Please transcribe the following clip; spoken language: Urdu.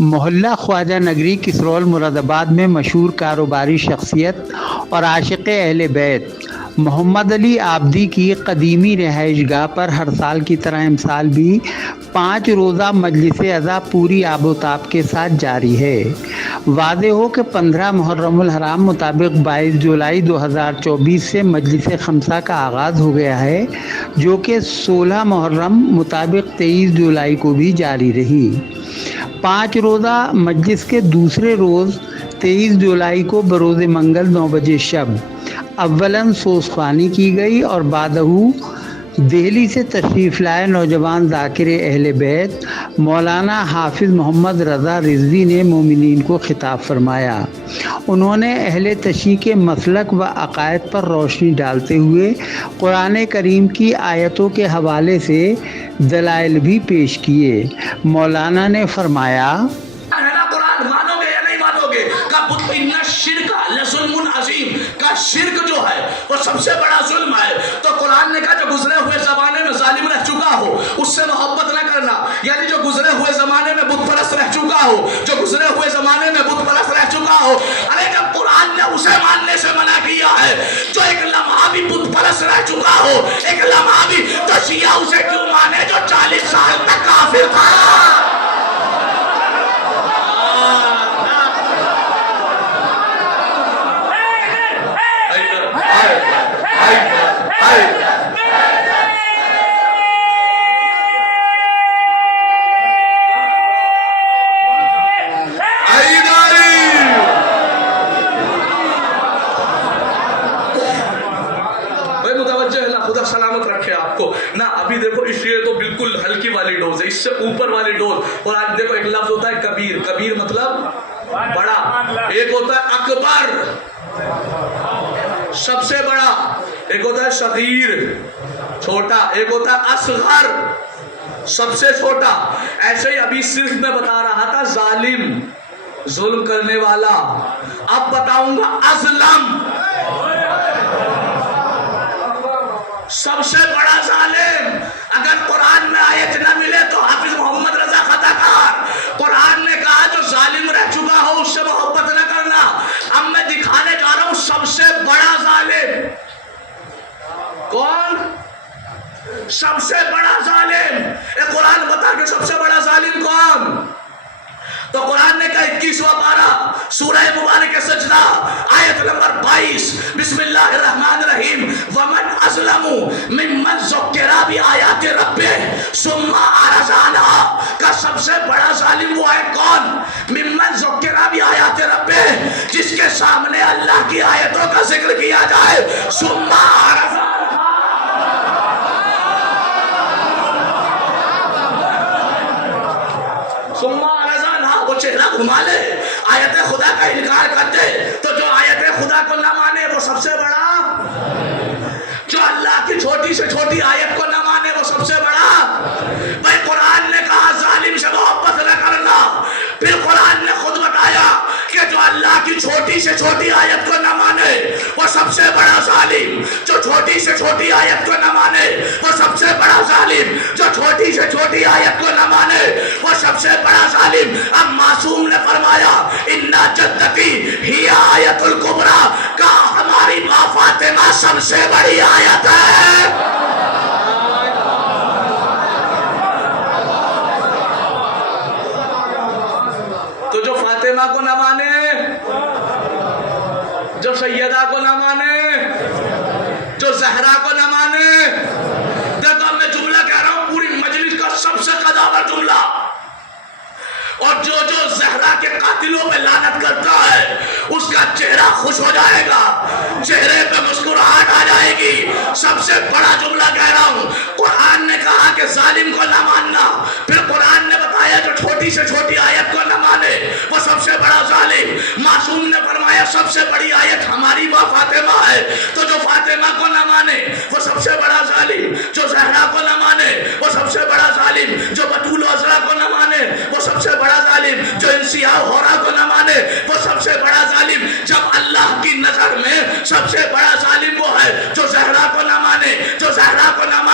محلہ خواجہ نگری کسرول مراد آباد میں مشہور کاروباری شخصیت اور عاشق اہل بیت محمد علی عابدی کی قدیمی رہائش گاہ پر ہر سال کی طرح امسال بھی 5 روزہ مجلس عزا پوری آب و تاب کے ساتھ جاری ہے۔ واضح ہو کہ 15 محرم الحرام مطابق 22 جولائی 2024 سے مجلس خمسہ کا آغاز ہو گیا ہے، جو کہ 16 محرم مطابق 23 جولائی کو بھی جاری رہی۔ 5 روزہ مجلس کے دوسرے روز 23 جولائی کو بروز منگل 9 بجے شب اولاً سوزخوانی کی گئی اور بعدہ دہلی سے تشریف لائے نوجوان ذاکر اہل بیت مولانا حافظ محمد رضا رضوی نے مومنین کو خطاب فرمایا۔ انہوں نے اہل تشیع کے مسلک و عقائد پر روشنی ڈالتے ہوئے قرآن کریم کی آیتوں کے حوالے سے دلائل بھی پیش کیے۔ مولانا نے فرمایا، شرک جو ہے وہ سب سے بڑا ظلم ہے۔ تو قرآن نے کہا جو گزرے ہوئے زمانے میں ظالم رہ چکا ہو اس سے محبت نہ کرنا، یعنی جو گزرے ہوئے زمانے میں بت پرست رہ چکا ہو، جو گزرے ہوئے زمانے میں بت پرست رہ چکا ہو، ارے جب قرآن نے اسے ماننے سے منع کیا ہے جو ایک لمحہ بھی بت پرست رہ چکا ہو، ایک لمحہ بھی، تو شیعہ اسے کیوں مانے جو 40 سال تک کافر تھا؟ ابھی دیکھو اس لیے تو بالکل ہلکی والی ڈوز ہے، اس سے اوپر والی ڈوز۔ اور آج دیکھو ایک لفظ ہوتا ہے کبیر، کبیر مطلب بڑا، ایک ہوتا ہے اکبر سب سے بڑا، ایک ہوتا ہے صغیر چھوٹا، ایک ہوتا ہے اصغر سب سے چھوٹا۔ ایسے ہی ابھی صرف میں بتا رہا تھا ظالم، ظلم کرنے والا، اب بتاؤں گا ازلم، سب سے بڑا ظالم۔ اگر قرآن میں آیت نہ ملے تو حافظ محمد رضا خطا کار۔ قرآن نے کہا جو ظالم رہ چکا ہو اس سے محبت نہ کرنا۔ اب میں دکھانے جا رہا ہوں سب سے بڑا ظالم کون؟ سب سے بڑا ظالم، اے قرآن بتا کہ سب سے بڑا ظالم کون؟ تو قرآن نے کہا 21واں پارہ سورہ مبارک سجدہ آیت نمبر 22، بسم اللہ الرحمن الرحیم، ومن اظلم ممن ذکر بآیات ربہ ثم اعرض عنہا، کا سب سے بڑا ظالم وہ ہے کون؟ ممن ذکر بآیات ربہ، جس کے سامنے اللہ کی آیتوں کا ذکر کیا جائے ثم اعرض عنہا، وہ چہرہ گھما لے، آیت خدا کا انکار کر دے، تو جو آیت خدا کو نہ مانے وہ سب سے بڑا، جو اللہ کی چھوٹی سے چھوٹی آیت کو نہ مانے وہ سب سے بڑا۔ بھائی قرآن نے کہا ظالم سے محبت نہ کرنا، پھر قرآن نے خود بتایا کہ جو اللہ کی چھوٹی سے چھوٹی آیت کو نہ مانے وہ سب سے بڑا ظالم، جو چھوٹی سے چھوٹی آیت کو نہ مانے وہ سب سے بڑا ظالم، جو چھوٹی سے چھوٹی آیت کو نہ مانے وہ سب سے بڑا ظالم۔ اب معصوم نے فرمایا اِنَّا جَدَّتِي ہِیَ آیت الکبریٰ، کہا ہماری ماں فاطمہ سب سے بڑی آیت ہے۔ تو جو فاطمہ کو نہ مانے، جو سیدہ کو نہ مانے، جو زہرا کو نہ مانے، دیکھو میں جملہ کہہ رہا ہوں پوری مجلس کا سب سے قداور جملہ، اور جو زہرا کے قاتلوں پہ لعنت کرتا ہے اس کا چہرہ خوش ہو جائے گا، چہرے پہ مسکراہٹ آ جائے گی۔ سب سے بڑا جملہ کہہ رہا ہوں، قرآن نے کہا کہ ظالم کو نہ ماننا، پھر قرآن نے بتایا جو چھوٹی سے چھوٹی آیت کو نہ مانے وہ سب سے بڑا ظالم۔ معصوم نے فرمایا سب سے بڑی آیت ہماری ماں فاطمہ ہے، تو جو فاطمہ کو نہ مانے وہ سب سے بڑا ظالم، جو زہرا کو نہ مانے وہ سب سے بڑا ظالم، جو بطول و عذرا کو نہ مانے وہ سب سے بڑا ظالم، جو انسیاء ہورا کو نہ مانے وہ سب سے بڑا ظالم۔ جب کی نظر میں سب سے بڑا ظالم وہ ہے جو زہرا کو نہ مانے، جو زہرا کو نہ مانے